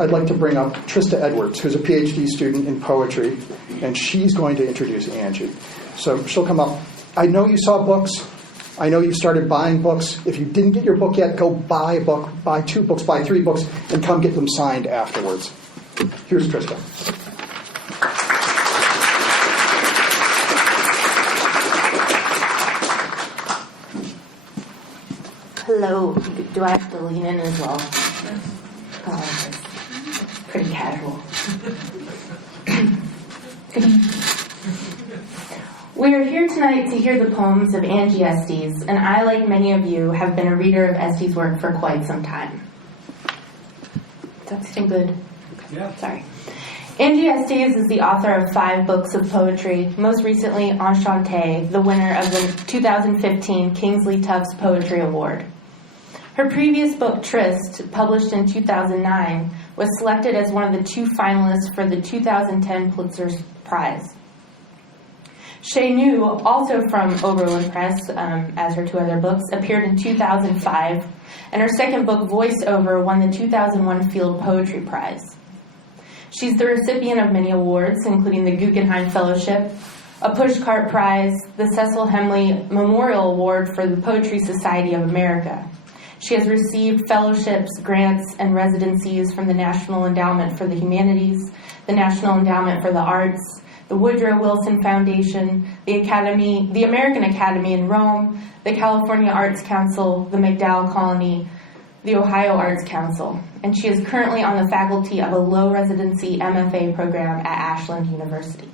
I'd like to bring up Trista Edwards, who's a PhD student in poetry, and she's going to introduce Angie. So she'll come up. I know you saw books. I know you started buying books. If you didn't get your book yet, go buy a book, buy 2 books, buy 3 books, and come get them signed afterwards. Here's Trista. Hello. Do I have to lean in as well? Oh, pretty casual. We are here tonight to hear the poems of Angie Estes, and I, like many of you, have been a reader of Estes' work for quite some time. Does that seem good? Yeah. Sorry. Angie Estes is the author of 5 books of poetry, most recently Enchanté, the winner of the 2015 Kingsley Tufts Poetry Award. Her previous book, Trist, published in 2009, was selected as one of the 2 finalists for the 2010 Pulitzer Prize. Chez Nous, also from Oberlin Press, as her 2 other books, appeared in 2005, and her second book, Voice Over, won the 2001 Field Poetry Prize. She's the recipient of many awards, including the Guggenheim Fellowship, a Pushcart Prize, the Cecil Hemley Memorial Award for the Poetry Society of America. She has received fellowships, grants, and residencies from the National Endowment for the Humanities, the National Endowment for the Arts, the Woodrow Wilson Foundation, the American Academy in Rome, the California Arts Council, the MacDowell Colony, the Ohio Arts Council, and she is currently on the faculty of a low residency MFA program at Ashland University.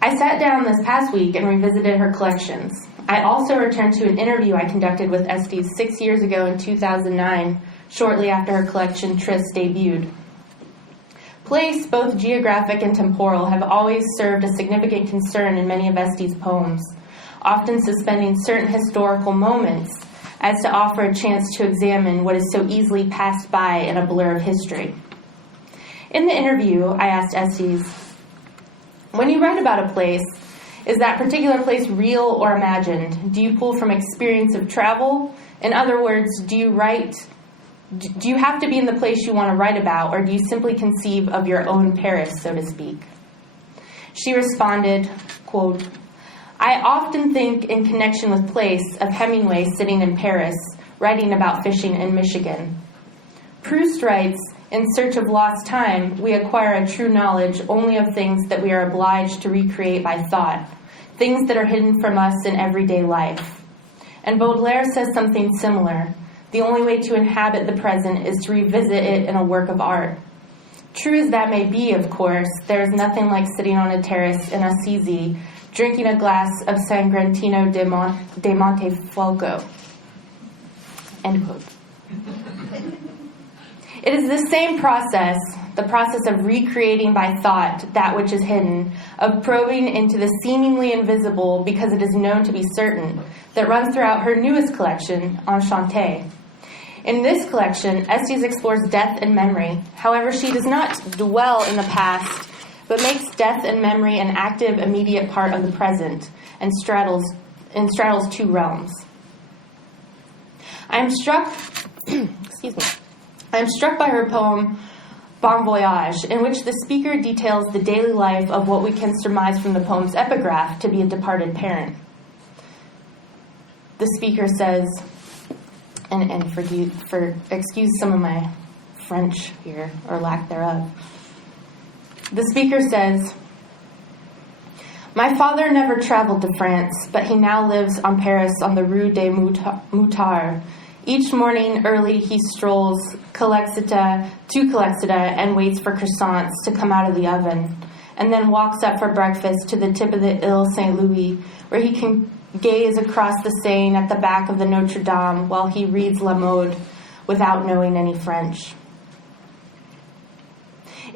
I sat down this past week and revisited her collections. I also returned to an interview I conducted with Estes 6 years ago in 2009, shortly after her collection Trist debuted. Place, both geographic and temporal, have always served a significant concern in many of Estes' poems, often suspending certain historical moments as to offer a chance to examine what is so easily passed by in a blur of history. In the interview, I asked Estes, when you write about a place, is that particular place real or imagined? Do you pull from experience of travel? In other words, do you have to be in the place you want to write about, or do you simply conceive of your own Paris, so to speak? She responded, quote, I often think in connection with place of Hemingway sitting in Paris, writing about fishing in Michigan. Proust writes, in search of lost time, we acquire a true knowledge only of things that we are obliged to recreate by thought, things that are hidden from us in everyday life. And Baudelaire says something similar. The only way to inhabit the present is to revisit it in a work of art. True as that may be, of course, there is nothing like sitting on a terrace in Assisi, drinking a glass of Sangrantino de Montefalco. End quote. It is the same process, the process of recreating by thought that which is hidden, of probing into the seemingly invisible because it is known to be certain, that runs throughout her newest collection, Enchanté. In this collection, Estes explores death and memory. However, she does not dwell in the past, but makes death and memory an active, immediate part of the present, and straddles 2 realms. I am struck by her poem, Bon Voyage, in which the speaker details the daily life of what we can surmise from the poem's epigraph to be a departed parent. The speaker says, and excuse some of my French here, or lack thereof. The speaker says, my father never traveled to France, but he now lives on Paris on the Rue des Moutards. Each morning early he strolls to Calexitta and waits for croissants to come out of the oven, and then walks up for breakfast to the tip of the Ile Saint-Louis, where he can gaze across the Seine at the back of the Notre Dame while he reads La Mode without knowing any French.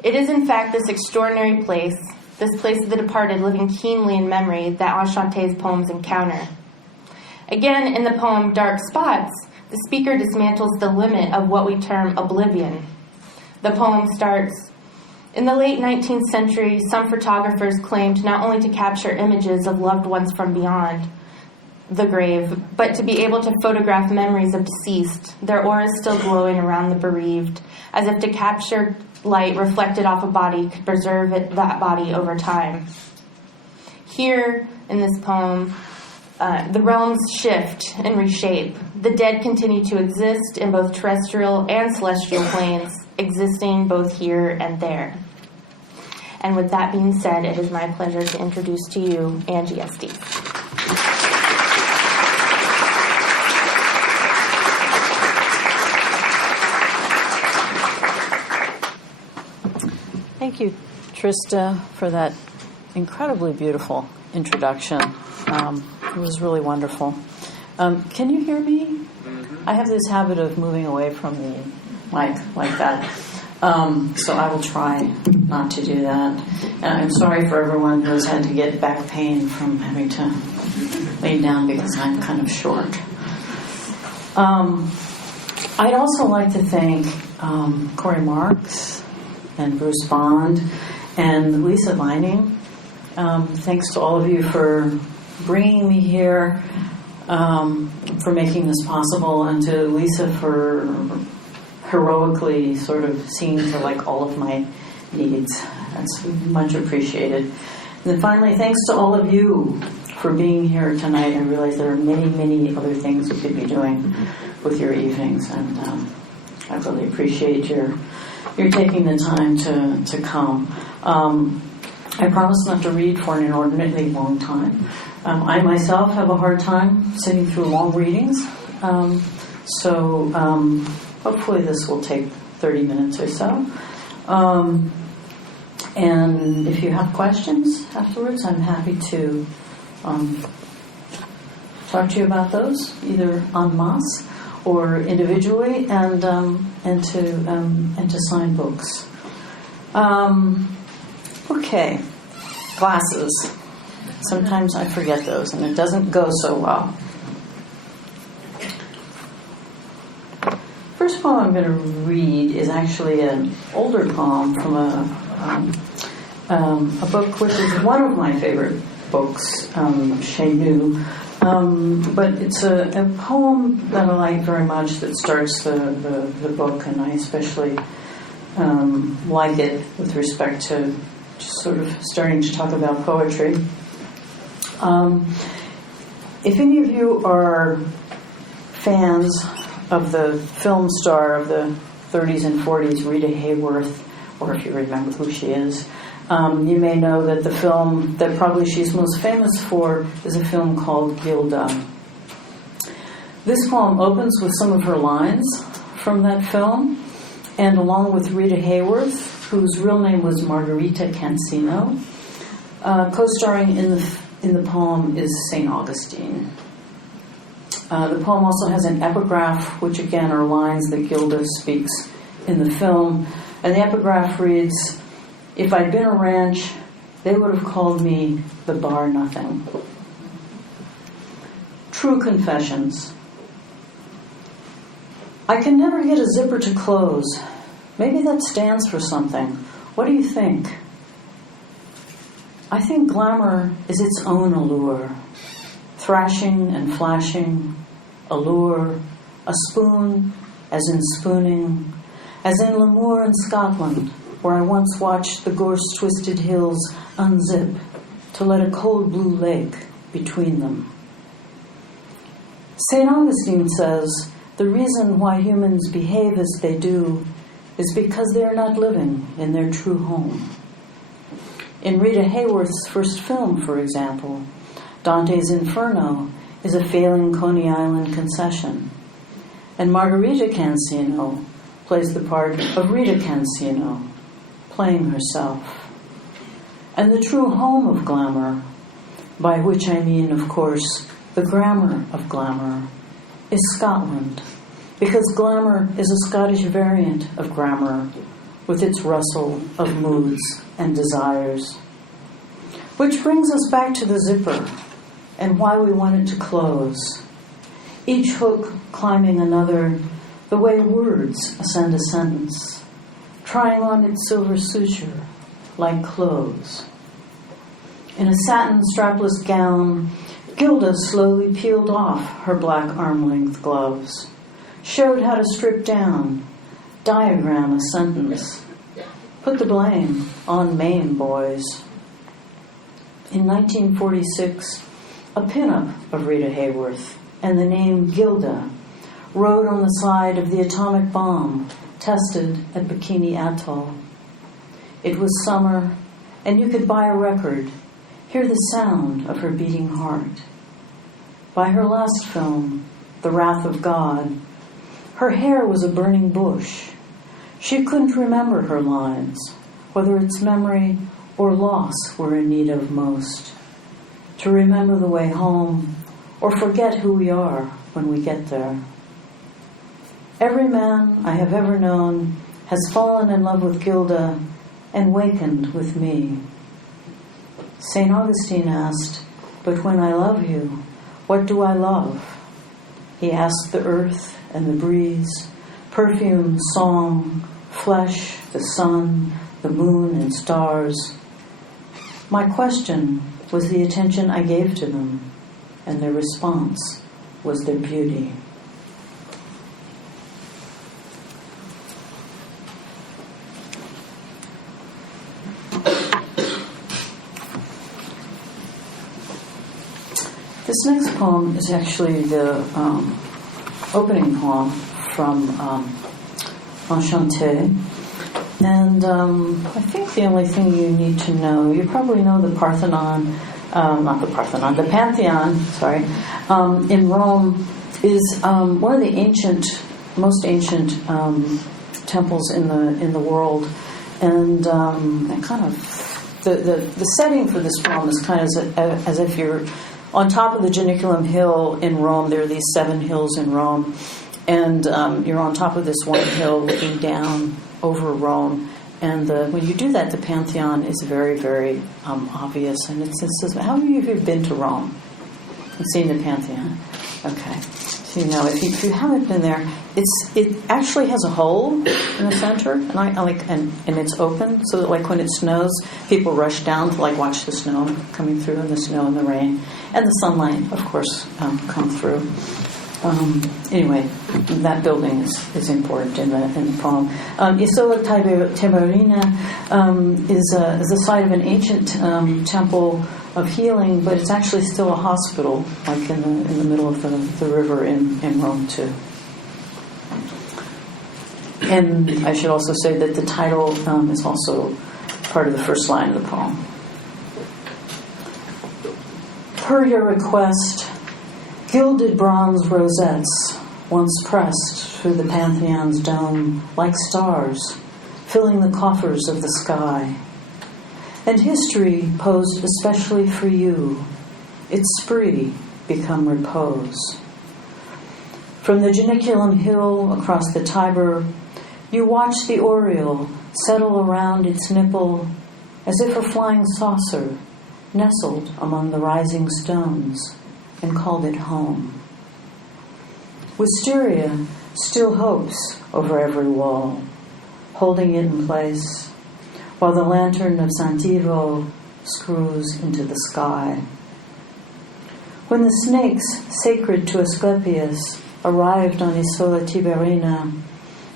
It is in fact this extraordinary place, this place of the departed living keenly in memory, that Enchanté's poems encounter. Again, in the poem Dark Spots, the speaker dismantles the limit of what we term oblivion. The poem starts, in the late 19th century, some photographers claimed not only to capture images of loved ones from beyond, the grave, but to be able to photograph memories of deceased, their auras still glowing around the bereaved, as if to capture light reflected off a body could preserve that body over time. Here, in this poem, the realms shift and reshape. The dead continue to exist in both terrestrial and celestial planes, existing both here and there. And with that being said, it is my pleasure to introduce to you Angie Estes. Thank you, Trista, for that incredibly beautiful introduction. It was really wonderful. Can you hear me? I have this habit of moving away from the mic like that. So I will try not to do that. And I'm sorry for everyone who has had to get back pain from having to lay down because I'm kind of short. I'd also like to thank Corey Marks and Bruce Bond and Lisa Vining. Thanks to all of you for bringing me here, for making this possible, and to Lisa for heroically sort of seeing to like all of my needs. That's much appreciated. And then finally, thanks to all of you for being here tonight. I realize there are many, many other things you could be doing with your evenings, and I really appreciate your taking the time to come. I promise not to read for an inordinately long time. I myself have a hard time sitting through long readings, so hopefully this will take 30 minutes or so. And if you have questions afterwards, I'm happy to talk to you about those, either en masse or individually, and to sign books. Okay, glasses. Sometimes I forget those, and it doesn't go so well. First poem I'm going to read is actually an older poem from a book which is one of my favorite books, Chez Nous. But it's a poem that I like very much that starts the book, and I especially like it with respect to just sort of starting to talk about poetry. If any of you are fans of the film star of the 30s and 40s, Rita Hayworth, or if you remember who she is, you may know that the film that probably she's most famous for is a film called Gilda. This poem opens with some of her lines from that film, and along with Rita Hayworth, whose real name was Margarita Cancino, co-starring in the poem is St. Augustine. The poem also has an epigraph, which again are lines that Gilda speaks in the film, and the epigraph reads, "If I'd been a ranch, they would have called me the Bar Nothing." True confessions. I can never get a zipper to close. Maybe that stands for something. What do you think? I think glamour is its own allure. Thrashing and flashing, allure, a spoon, as in spooning, as in Lamour in Scotland, where I once watched the gorse-twisted hills unzip to let a cold blue lake between them. St. Augustine says, the reason why humans behave as they do is because they are not living in their true home. In Rita Hayworth's first film, for example, Dante's Inferno is a failing Coney Island concession, and Margarita Cancino plays the part of Rita Cancino, playing herself. And the true home of glamour, by which I mean, of course, the grammar of glamour, is Scotland, because glamour is a Scottish variant of grammar, with its rustle of moods and desires. Which brings us back to the zipper, and why we want it to close. Each hook climbing another, the way words ascend a sentence, trying on its silver suture like clothes. In a satin strapless gown, Gilda slowly peeled off her black arm-length gloves, showed how to strip down, diagram a sentence, put the blame on Maine boys. In 1946, a pinup of Rita Hayworth and the name Gilda rode on the side of the atomic bomb tested at Bikini Atoll. It was summer, and you could buy a record, hear the sound of her beating heart. By her last film, The Wrath of God, her hair was a burning bush. She couldn't remember her lines, whether it's memory or loss were in need of most. To remember the way home, or forget who we are when we get there. Every man I have ever known has fallen in love with Gilda and wakened with me. St. Augustine asked, "But when I love you, what do I love?" He asked the earth and the breeze, perfume, song, flesh, the sun, the moon, and stars. My question was the attention I gave to them, and their response was their beauty. This next poem is actually the opening poem from Enchanté. And I think the only thing you need to know, you probably know the Parthenon, the Pantheon, in Rome is one of the most ancient temples in the world. And kind of the setting for this poem is kind of as if you're on top of the Janiculum Hill in Rome. There are these 7 hills in Rome, and you're on top of this one hill looking down over Rome. And when you do that, the Pantheon is very, very obvious. And it says, how many of you have been to Rome and seen the Pantheon? Okay. So, if you haven't been there, it actually has a hole in the center, and it's open, so that when it snows, people rush down to watch the snow coming through, and the snow and the rain, and the sunlight, of course, come through. Anyway, that building is important in the poem. Isola Tiberina is the site of an ancient temple of healing, but it's actually still a hospital, in the middle of the river in Rome too. And I should also say that the title is also part of the first line of the poem. Per your request, gilded bronze rosettes once pressed through the Pantheon's dome like stars, filling the coffers of the sky. And history posed especially for you, its spree become repose. From the Janiculum Hill across the Tiber, you watch the oriole settle around its nipple as if a flying saucer nestled among the rising stones and called it home. Wisteria still hopes over every wall, holding it in place, while the lantern of Santivo screws into the sky. When the snakes sacred to Asclepius arrived on Isola Tiberina,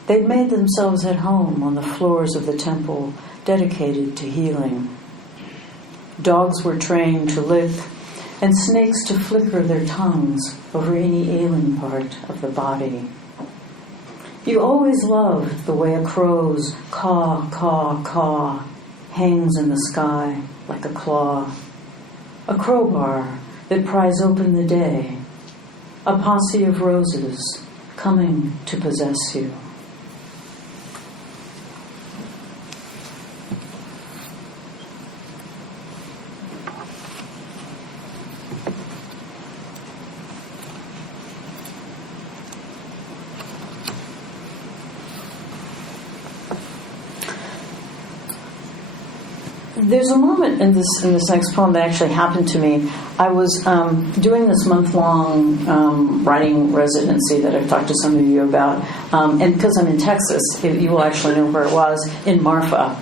they'd made themselves at home on the floors of the temple dedicated to healing. Dogs were trained to lick, and snakes to flicker their tongues over any ailing part of the body. You always loved the way a crow's caw, caw, caw hangs in the sky like a claw, a crowbar that pries open the day, a posse of roses coming to possess you. There's a moment in this next poem that actually happened to me. I was doing this month-long writing residency that I've talked to some of you about, and because I'm in Texas, you will actually know where it was, in Marfa.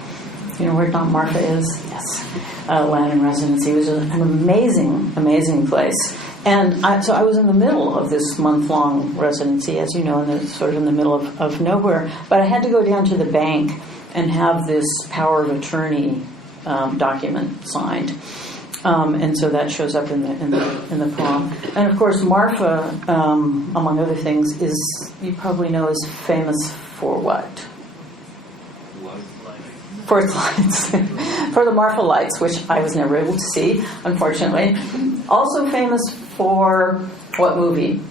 You know where Marfa is? Yes. Latin residency. It was an amazing, amazing place. So I was in the middle of this month-long residency, as you know, sort of in the middle of nowhere. But I had to go down to the bank and have this power of attorney document signed. And so that shows up in the poem. And of course, Marfa, among other things, you probably know, is famous for what? For its lights. For the Marfa lights, which I was never able to see, unfortunately. Also famous for what movie?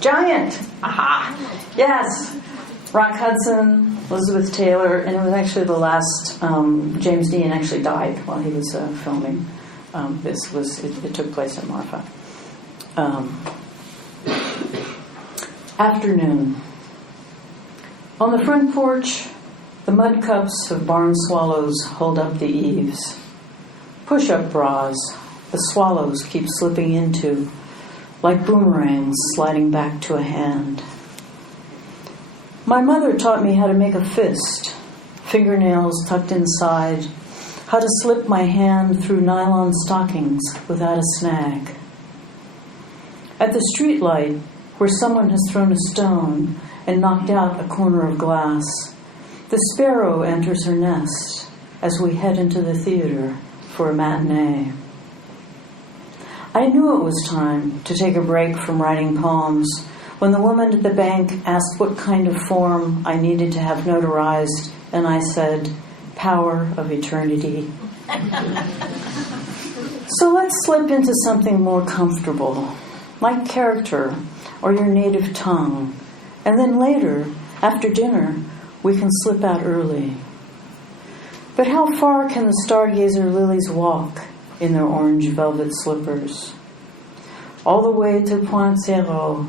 Giant. Aha. Yes. Rock Hudson, Elizabeth Taylor, and it was actually the last. James Dean actually died while he was filming. It took place in Marfa. Afternoon. On the front porch, the mud cups of barn swallows hold up the eaves. Push-up bras the swallows keep slipping into, like boomerangs sliding back to a hand. My mother taught me how to make a fist, fingernails tucked inside, how to slip my hand through nylon stockings without a snag. At the streetlight, where someone has thrown a stone and knocked out a corner of glass, the sparrow enters her nest as we head into the theater for a matinee. I knew it was time to take a break from writing poems when the woman at the bank asked what kind of form I needed to have notarized, and I said, power of eternity. So let's slip into something more comfortable, like character or your native tongue, and then later, after dinner, we can slip out early. But how far can the stargazer lilies walk in their orange velvet slippers? All the way to Point Zero,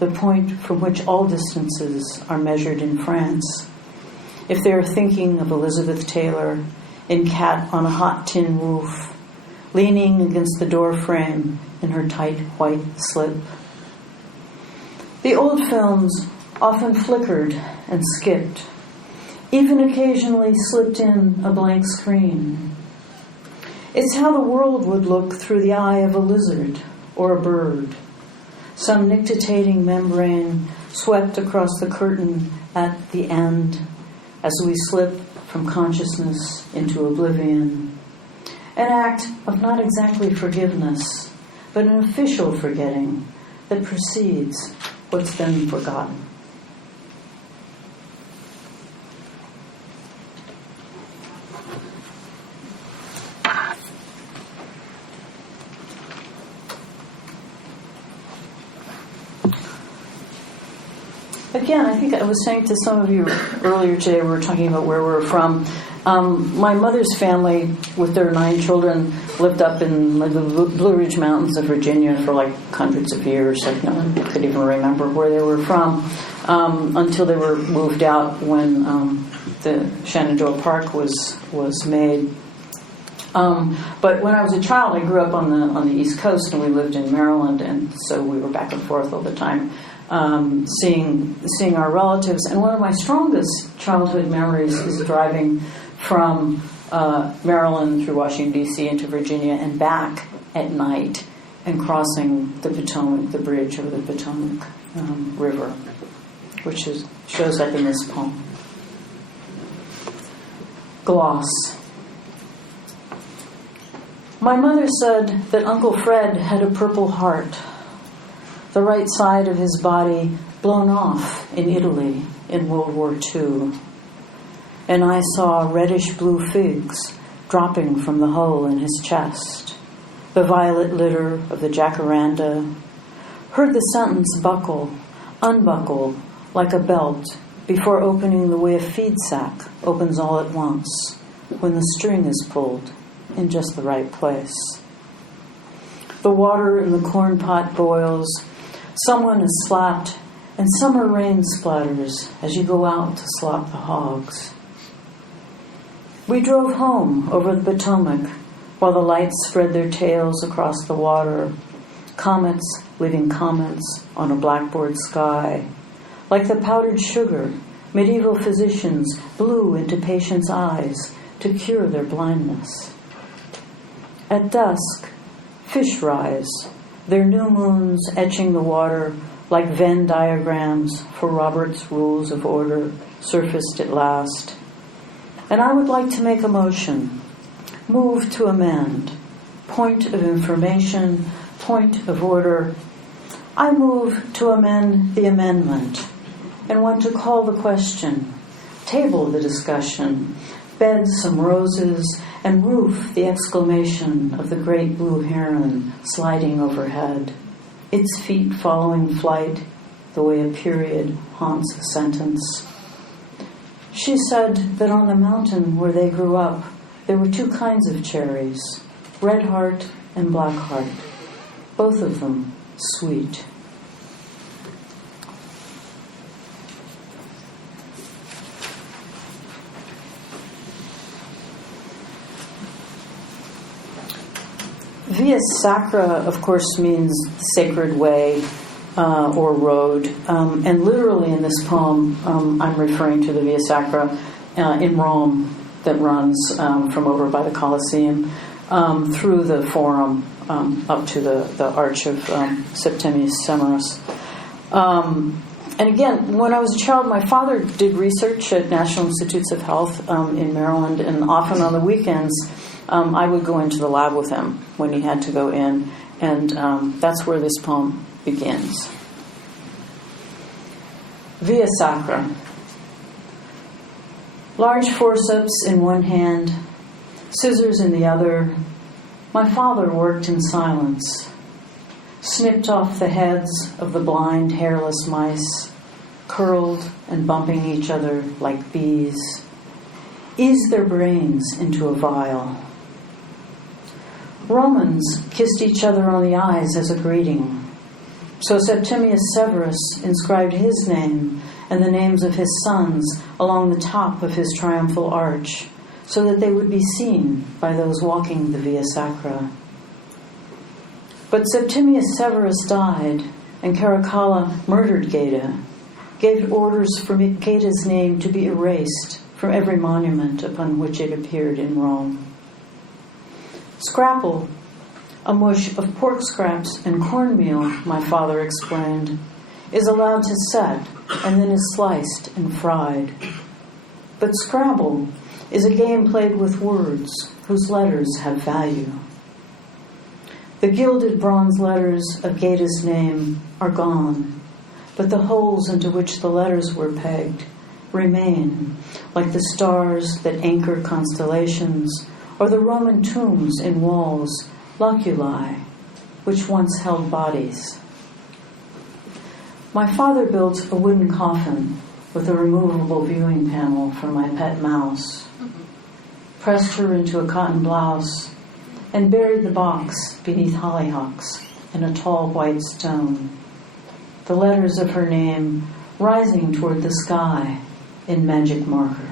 the point from which all distances are measured in France. If they are thinking of Elizabeth Taylor in Cat on a Hot Tin Roof, leaning against the door frame in her tight white slip. The old films often flickered and skipped, even occasionally slipped in a blank screen. It's how the world would look through the eye of a lizard or a bird. Some nictitating membrane swept across the curtain at the end as we slip from consciousness into oblivion. An act of not exactly forgiveness, but an official forgetting that precedes what's been forgotten. Again, I think I was saying to some of you earlier today, we were talking about where we're from. My mother's family, with their 9 children, lived up in the Blue Ridge Mountains of Virginia for like hundreds of years. Like no one could even remember where they were from until they were moved out when the Shenandoah Park was made. But when I was a child, I grew up on the East Coast, and we lived in Maryland, and so we were back and forth all the time. Seeing our relatives. And one of my strongest childhood memories is driving from Maryland through Washington, D.C. into Virginia and back at night and crossing the Potomac, the bridge over the Potomac River, which shows up in this poem. Gloss. My mother said that Uncle Fred had a purple heart, the right side of his body blown off in Italy in World War II. And I saw reddish-blue figs dropping from the hole in his chest, the violet litter of the jacaranda, heard the sentence buckle, unbuckle like a belt before opening the way a feed sack opens all at once when the string is pulled in just the right place. The water in the corn pot boils. Someone is slapped, and summer rain splatters as you go out to slop the hogs. We drove home over the Potomac while the lights spread their tails across the water, comets leaving comments on a blackboard sky. Like the powdered sugar medieval physicians blew into patients' eyes to cure their blindness. At dusk, Fish rise, their new moons etching the water like Venn diagrams for Robert's rules of order surfaced at last. And I would like to make a motion. Move to amend. Point of information, point of order. I move to amend the amendment and want to call the question, table the discussion, bed some roses, and roof the exclamation of the great blue heron sliding overhead, its feet following flight the way a period haunts a sentence. She said that on the mountain where they grew up, there were two kinds of cherries, red heart and black heart, both of them sweet. Via Sacra, of course, means sacred way or road. And literally in this poem, I'm referring to the Via Sacra in Rome that runs from over by the Colosseum through the Forum up to the Arch of Septimius Severus. And again, when I was a child, my father did research at National Institutes of Health in Maryland, and often on the weekends, I would go into the lab with him when he had to go in, and that's where this poem begins. Via Sacra. Large forceps in one hand, scissors in the other, my father worked in silence, snipped off the heads of the blind, hairless mice, curled and bumping each other like bees, eased their brains into a vial. Romans kissed each other on the eyes as a greeting. So Septimius Severus inscribed his name and the names of his sons along the top of his triumphal arch, so that they would be seen by those walking the Via Sacra. But Septimius Severus died, and Caracalla murdered Geta, gave orders for Geta's name to be erased from every monument upon which it appeared in Rome. Scrapple, a mush of pork scraps and cornmeal, my father explained, is allowed to set and then is sliced and fried. But Scrabble is a game played with words whose letters have value. The gilded bronze letters of Geta's name are gone, but the holes into which the letters were pegged remain, like the stars that anchor constellations, or the Roman tombs in walls, loculi, which once held bodies. My father built a wooden coffin with a removable viewing panel for my pet mouse, pressed her into a cotton blouse, and buried the box beneath hollyhocks in a tall white stone, the letters of her name rising toward the sky in magic marker.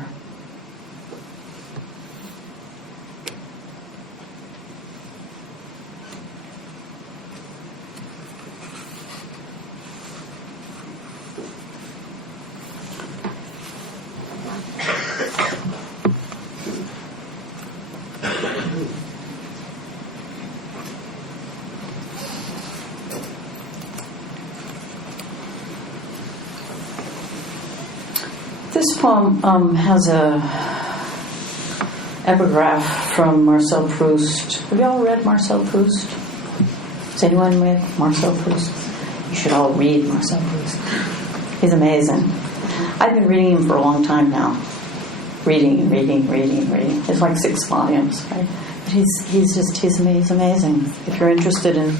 This poem has a epigraph from Marcel Proust. Have you all read Marcel Proust? Has anyone read Marcel Proust? You should all read Marcel Proust. He's amazing. I've been reading him for a long time now. Reading. It's like 6 volumes, right? But he's amazing. If you're interested in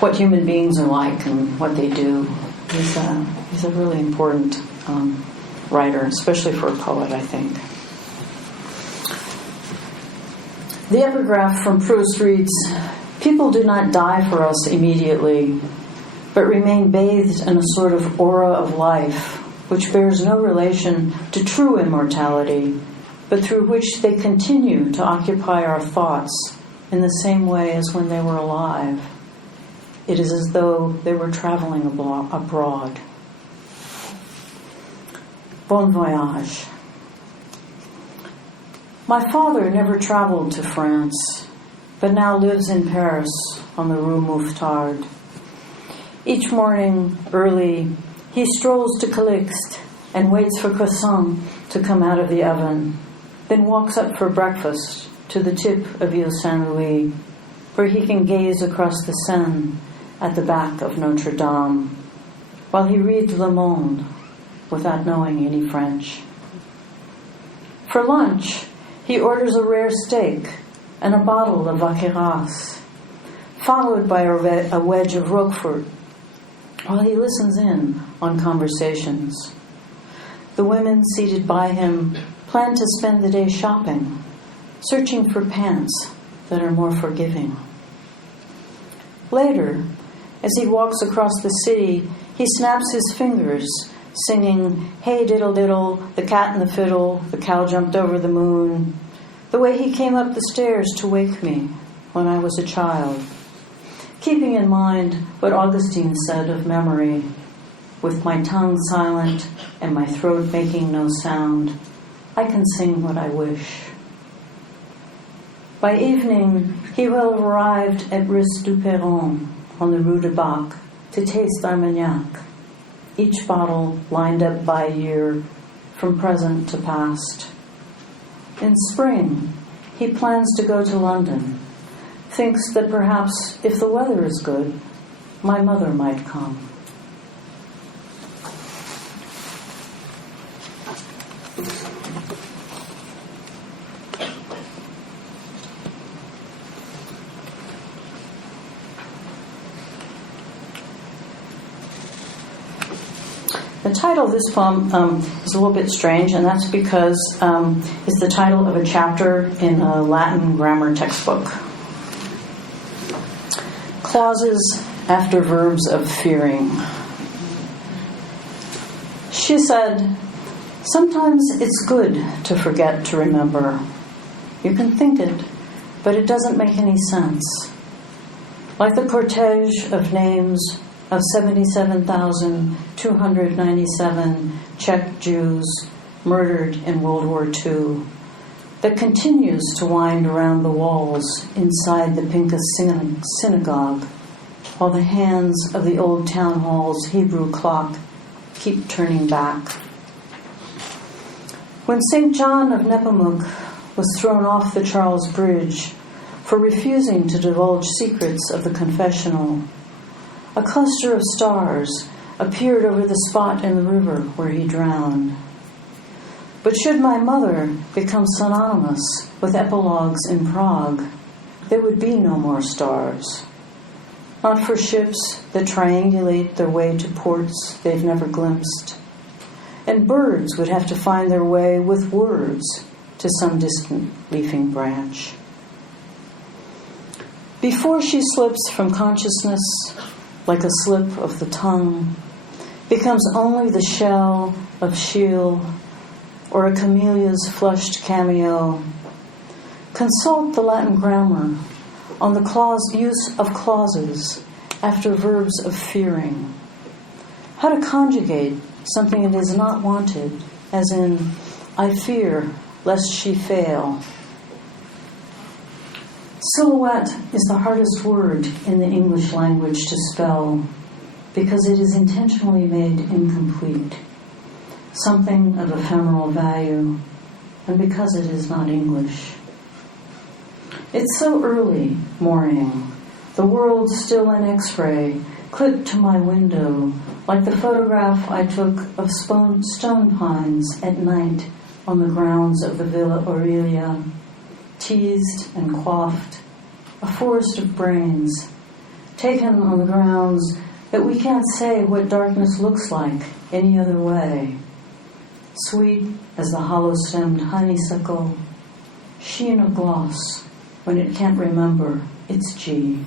what human beings are like and what they do, he's a really important writer, especially for a poet, I think. The epigraph from Proust reads, "People do not die for us immediately, but remain bathed in a sort of aura of life, which bears no relation to true immortality, but through which they continue to occupy our thoughts in the same way as when they were alive. It is as though they were traveling abroad." Bon voyage. My father never traveled to France. but now lives in Paris on the Rue Mouffetard. Each morning, early, he strolls to Calixte and waits for croissant to come out of the oven, then walks up for breakfast to the tip of Ile Saint-Louis, where he can gaze across the Seine at the back of Notre Dame, while he reads Le Monde without knowing any French. For lunch, he orders a rare steak and a bottle of Vaqueras, followed by a wedge of Roquefort, while he listens in on conversations. The women seated by him plan to spend the day shopping, searching for pants that are more forgiving. Later, as he walks across the city, he snaps his fingers, singing, "Hey diddle diddle, the cat and the fiddle, the cow jumped over the moon," the way he came up the stairs to wake me when I was a child, keeping in mind what Augustine said of memory, "With my tongue silent and my throat making no sound, I can sing what I wish." By evening, he will have arrived at Risque du Perron on the Rue de Bac to taste Armagnac, each bottle lined up by year from present to past. In spring, he plans to go to London, thinks that perhaps if the weather is good, my mother might come. The title of this poem is a little bit strange, and that's because it's the title of a chapter in a Latin grammar textbook. Clauses after verbs of fearing. She said, "Sometimes it's good to forget to remember. You can think it, but it doesn't make any sense. Like the cortege of names of 77,297 Czech Jews murdered in World War II that continues to wind around the walls inside the Pinkas synagogue, while the hands of the old town hall's Hebrew clock keep turning back. When St. John of Nepomuk was thrown off the Charles Bridge for refusing to divulge secrets of the confessional, a cluster of stars appeared over the spot in the river where he drowned. But should my mother become synonymous with epilogues in Prague, there would be no more stars. Not for ships that triangulate their way to ports they've never glimpsed. And birds would have to find their way with words to some distant leafing branch. Before she slips from consciousness, like a slip of the tongue, becomes only the shell of Schiele or a camellia's flushed cameo, consult the Latin grammar on the use of clauses after verbs of fearing. How to conjugate something that is not wanted, as in, I fear lest she fail. Silhouette is the hardest word in the English language to spell because it is intentionally made incomplete, something of ephemeral value, and because it is not English. It's so early morning, the world still in X-ray, clipped to my window, like the photograph I took of stone pines at night on the grounds of the Villa Aurelia, teased and coiffed, a forest of brains, taken on the grounds that we can't say what darkness looks like any other way. Sweet as the hollow-stemmed honeysuckle, sheen of gloss when it can't remember its G.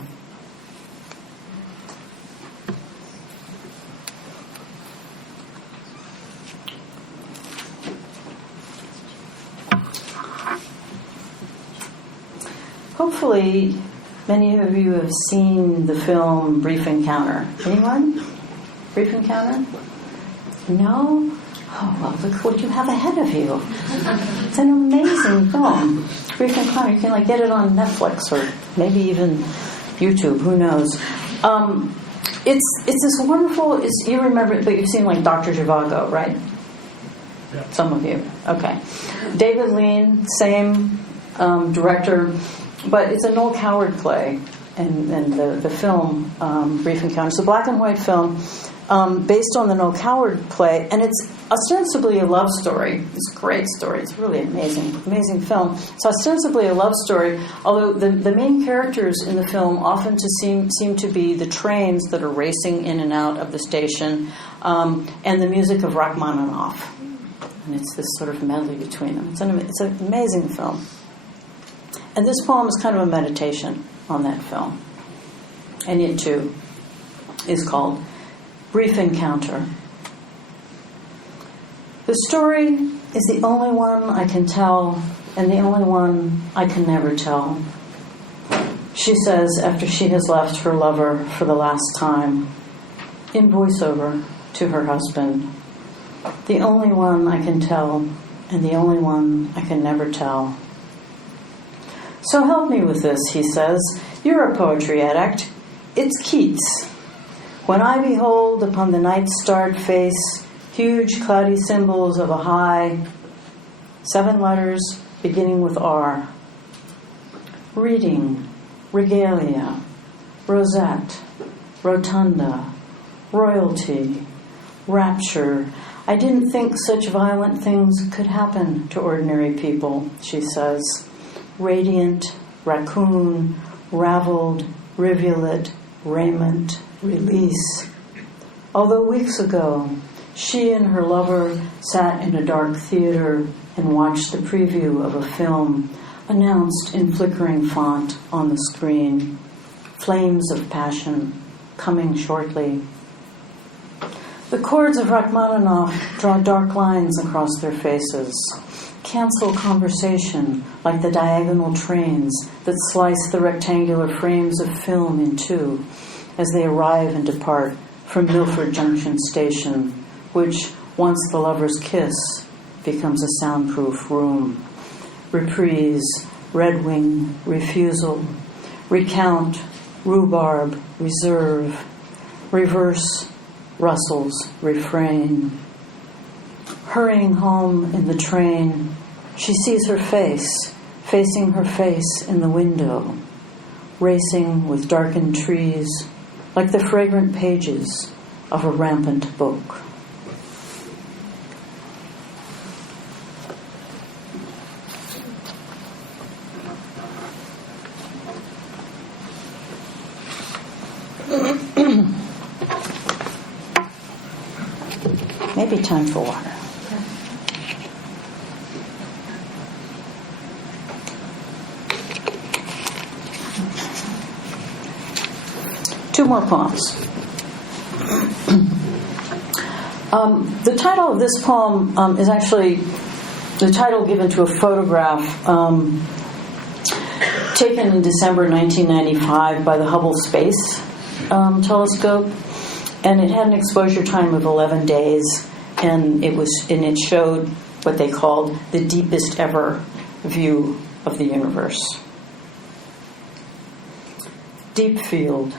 Hopefully, many of you have seen the film Brief Encounter. Anyone? Brief Encounter? No? Oh, well, look what you have ahead of you. It's an amazing film. Brief Encounter, you can get it on Netflix or maybe even YouTube, who knows. It's this wonderful, you remember, but you've seen Dr. Zhivago, right? Yeah. Some of you. Okay. David Lean, same director, but it's a Noel Coward play, and the film, Brief Encounter. It's a black and white film based on the Noel Coward play, and it's ostensibly a love story. It's a great story. It's really amazing film. It's ostensibly a love story, although the main characters in the film often seem to be the trains that are racing in and out of the station, and the music of Rachmaninoff. And it's this sort of medley between them. It's an amazing film. And this poem is kind of a meditation on that film. And it, too, is called Brief Encounter. The story is the only one I can tell, and the only one I can never tell. She says after she has left her lover for the last time, in voiceover to her husband. The only one I can tell, and the only one I can never tell. So help me with this, he says. You're a poetry addict. It's Keats. When I behold upon the night-starred face huge cloudy symbols of a high, 7 letters beginning with R. Reading, regalia, rosette, rotunda, royalty, rapture. I didn't think such violent things could happen to ordinary people, she says. Radiant, raccoon, raveled, rivulet, raiment, release. Although weeks ago, she and her lover sat in a dark theater and watched the preview of a film announced in flickering font on the screen. Flames of passion, coming shortly. The chords of Rachmaninoff draw dark lines across their faces, cancel conversation like the diagonal trains that slice the rectangular frames of film in two as they arrive and depart from Milford Junction Station, which, once the lover's kiss, becomes a soundproof room. Reprise, Red Wing, refusal, recount, rhubarb, reserve, reverse, Russell's refrain. Hurrying home in the train, she sees her face, facing her face in the window, racing with darkened trees, like the fragrant pages of a rampant book. Maybe time for water. Two more poems. The title of this poem is actually the title given to a photograph taken in December 1995 by the Hubble Space Telescope, and it had an exposure time of 11 days, and it showed what they called the deepest ever view of the universe. Deep field.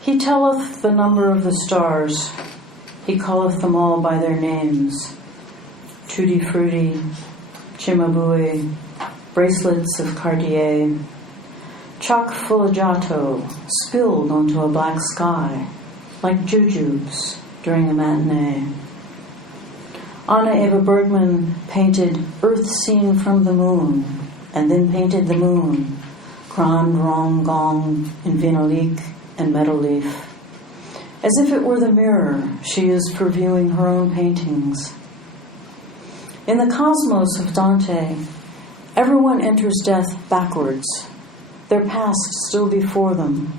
He telleth the number of the stars. He calleth them all by their names. Tutti Frutti, Cimabue, bracelets of Cartier. Chalk fuligiato spilled onto a black sky, like jujubes during a matinee. Anna Eva Bergman painted Earth seen from the moon, and then painted the moon, Grand Rong Gong in Vinolique and Meadow Leaf, as if it were the mirror she used for viewing her own paintings. In the cosmos of Dante, everyone enters death backwards, their past still before them.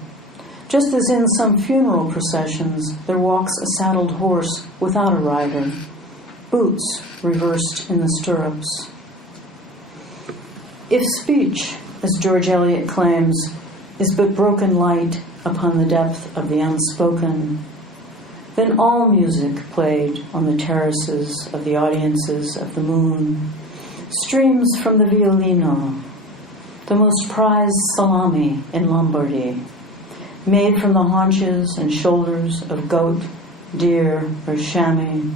Just as in some funeral processions, there walks a saddled horse without a rider, boots reversed in the stirrups. If speech, as George Eliot claims, is but broken light upon the depth of the unspoken, Then all music played on the terraces of the audiences of the moon. Streams from the violino, the most prized salami in Lombardy, made from the haunches and shoulders of goat, deer, or chamois,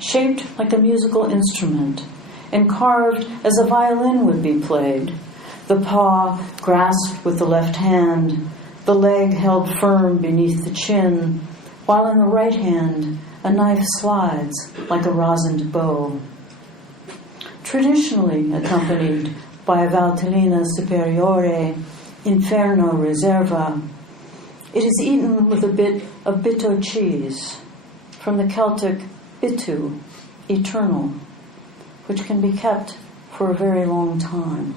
shaped like a musical instrument and carved as a violin would be played, the paw grasped with the left hand, the leg held firm beneath the chin, while in the right hand a knife slides like a rosined bow. Traditionally accompanied by a Valtellina Superiore, Inferno Reserva, it is eaten with a bit of bitto cheese, from the Celtic bitu, eternal, which can be kept for a very long time.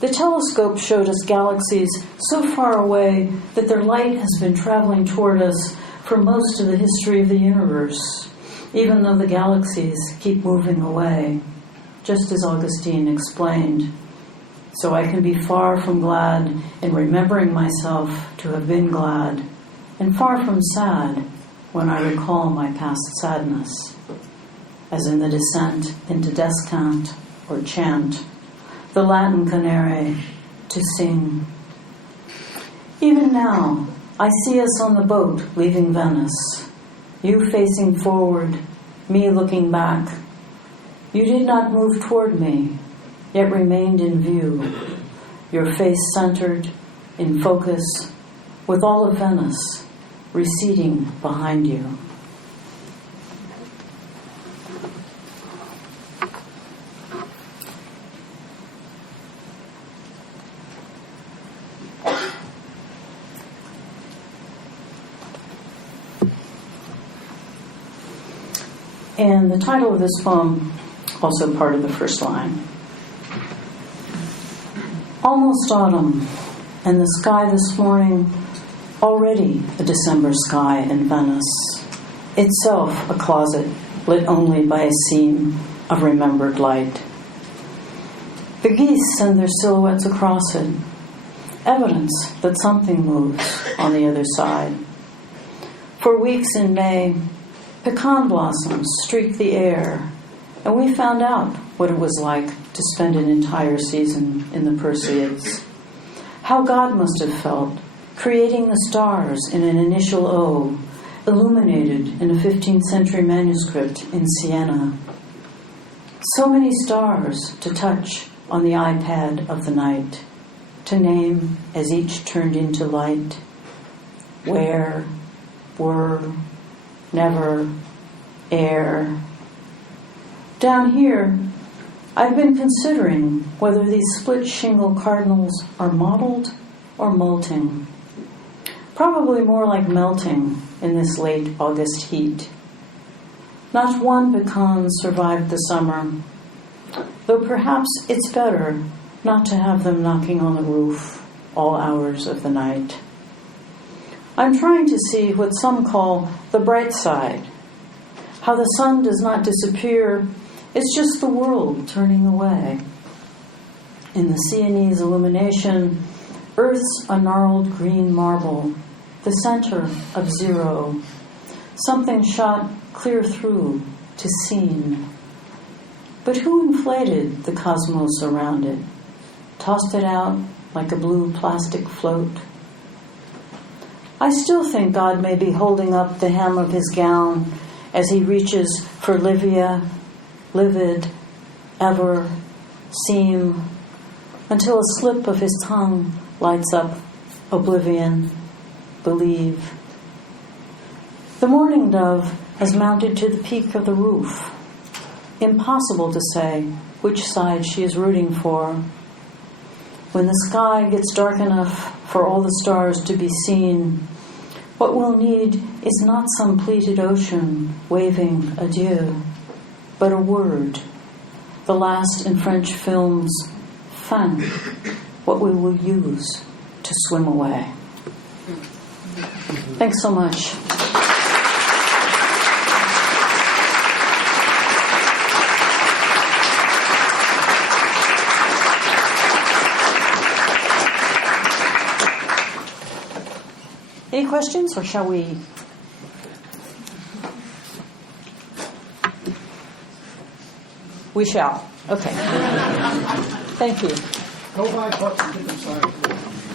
The telescope showed us galaxies so far away that their light has been traveling toward us for most of the history of the universe, even though the galaxies keep moving away, just as Augustine explained. So I can be far from glad in remembering myself to have been glad, and far from sad when I recall my past sadness, as in the descent into descant or chant, the Latin canere, to sing. Even now, I see us on the boat leaving Venice, you facing forward, me looking back. You did not move toward me, yet remained in view, your face centered, in focus, with all of Venice receding behind you. And the title of this poem, also part of the first line. Almost autumn, and the sky this morning, already a December sky in Venice, itself a closet lit only by a seam of remembered light. The geese send their silhouettes across it, evidence that something moves on the other side. For weeks in May, pecan blossoms streaked the air, and we found out what it was like to spend an entire season in the Perseids. How God must have felt, creating the stars in an initial O, illuminated in a 15th century manuscript in Siena. So many stars to touch on the iPad of the night, to name as each turned into light. Where, were, never, air. Down here, I've been considering whether these split shingle cardinals are mottled or molting. Probably more like melting in this late August heat. Not one pecan survived the summer, though perhaps it's better not to have them knocking on the roof all hours of the night. I'm trying to see what some call the bright side, how the sun does not disappear, it's just the world turning away. In the Sienese illumination, Earth's a gnarled green marble, the center of zero, something shot clear through to seen. But who inflated the cosmos around it, tossed it out like a blue plastic float? I still think God may be holding up the hem of his gown as he reaches for Livia, livid, ever, seem, until a slip of his tongue lights up oblivion, believe. The mourning dove has mounted to the peak of the roof. Impossible to say which side she is rooting for. When the sky gets dark enough for all the stars to be seen, what we'll need is not some pleated ocean waving adieu, but a word, the last in French films, fin, what we will use to swim away. Thanks so much. Any questions, or shall we We shall. Okay. Thank you. Go buy books and get them signed.